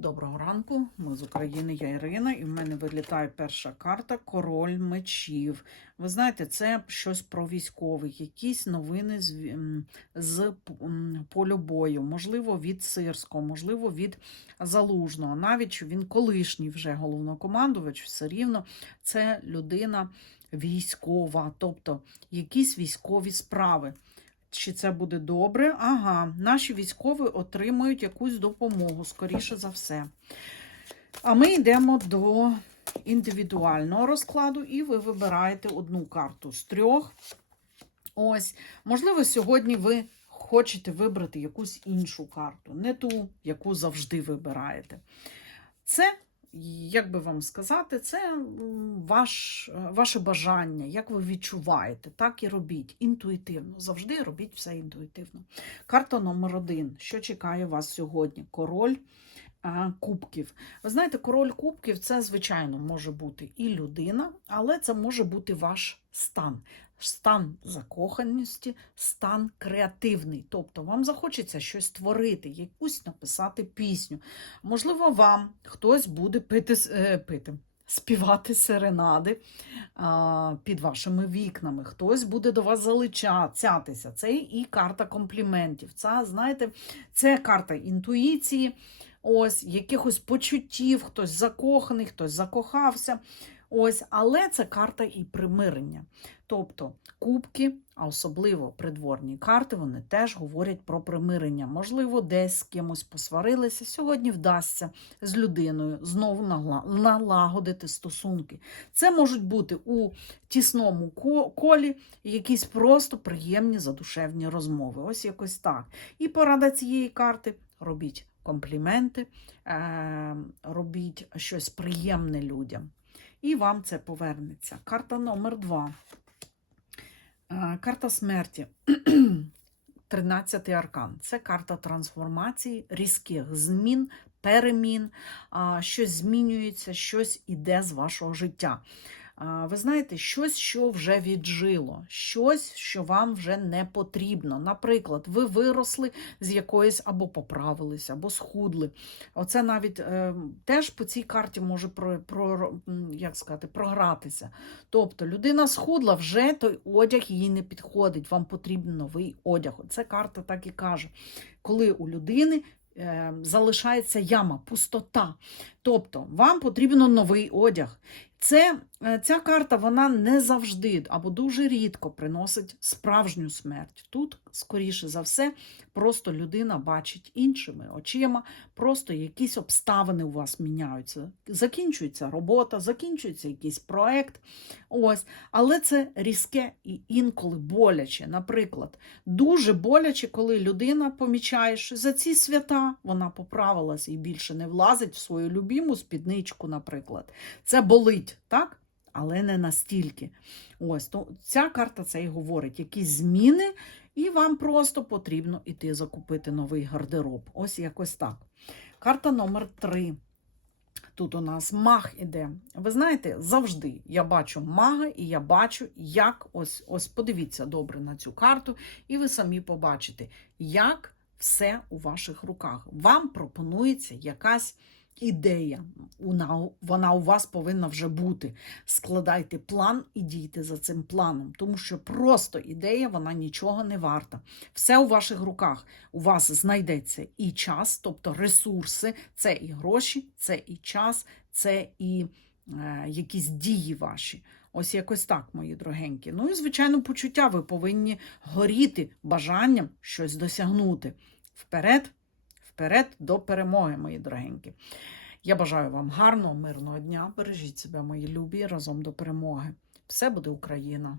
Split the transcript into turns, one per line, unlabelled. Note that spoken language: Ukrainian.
Доброго ранку, ми з України, я Ірина, і в мене вилітає перша карта Король мечів. Ви знаєте, це щось про військових, якісь новини з, з полю бою, можливо, від Сирського, можливо, від Залужного. Навіть він колишній вже головнокомандувач, все рівно це людина військова, тобто якісь військові справи. Чи це буде добре? Ага, наші військові отримують якусь допомогу, скоріше за все. А ми йдемо до індивідуального розкладу, і ви вибираєте одну карту з трьох. Ось, можливо, сьогодні ви хочете вибрати якусь іншу карту, не ту, яку завжди вибираєте. Це, як би вам сказати, це ваш, е, ваше бажання, як ви відчуваєте, так і робіть інтуїтивно. Завжди робіть все інтуїтивно. Карта номер один. Що чекає вас сьогодні? Король кубків. Ви знаєте, король кубків це, звичайно, може бути і людина, але це може бути ваш стан. Стан закоханості, стан креативний. Тобто вам захочеться щось творити, якусь написати пісню. Можливо, вам хтось буде пити, е, пити співати серенади а, під вашими вікнами, хтось буде до вас залицятися. Це і карта компліментів. Це, знаєте, це карта інтуїції, ось, якихось почуттів, хтось закоханий, хтось закохався. Ось, але це карта і примирення. Тобто кубки, а особливо придворні карти, вони теж говорять про примирення. Можливо, десь з кимось посварилися. Сьогодні вдасться з людиною знову налагодити стосунки. Це можуть бути у тісному колі якісь просто приємні задушевні розмови. Ось якось так. І порада цієї карти робіть компліменти, е- робіть щось приємне людям. І вам це повернеться. Карта номер два. Е, Карта смерті. 13 аркан. Це карта трансформації, різких змін, перемін, щось змінюється, щось іде з вашого життя. Ви знаєте, щось, що вже віджило, щось, що вам вже не потрібно. Наприклад, ви виросли з якоїсь або поправилися, або схудли. Оце навіть е, теж по цій карті може про, про, як сказати, програтися. Тобто людина схудла, вже той одяг їй не підходить, вам потрібен новий одяг. Це карта так і каже. Коли у людини е, залишається яма, пустота. Тобто вам потрібен новий одяг. Це, е, ця карта вона не завжди або дуже рідко приносить справжню смерть. Тут, скоріше за все, просто людина бачить іншими очима, просто якісь обставини у вас міняються. Закінчується робота, закінчується якийсь проект. Ось. Але це різке і інколи боляче. Наприклад, дуже боляче, коли людина помічає, що за ці свята вона поправилася і більше не влазить в свою любіму спідничку, наприклад. Це болить, так? Але не настільки. Ось то ця карта це і говорить. Якісь зміни, і вам просто потрібно іти закупити новий гардероб. Ось якось так. Карта номер три. Тут у нас маг іде. Ви знаєте, завжди я бачу мага, і я бачу, як ось ось подивіться добре на цю карту, і ви самі побачите, як все у ваших руках. Вам пропонується якась ідея. Вона, у вас повинна вже бути. Складайте план і дійте за цим планом, тому що просто ідея вона нічого не варта. Все у ваших руках. У вас знайдеться і час, тобто ресурси, це і гроші, це і час, це і е, якісь дії ваші. Ось якось так, мої дорогенькі. Ну і, звичайно, почуття ви повинні горіти бажанням щось досягнути. Вперед, вперед до перемоги, мої дорогенькі. Я бажаю вам гарного, мирного дня. Бережіть себе, мої любі, разом до перемоги. Все буде Україна!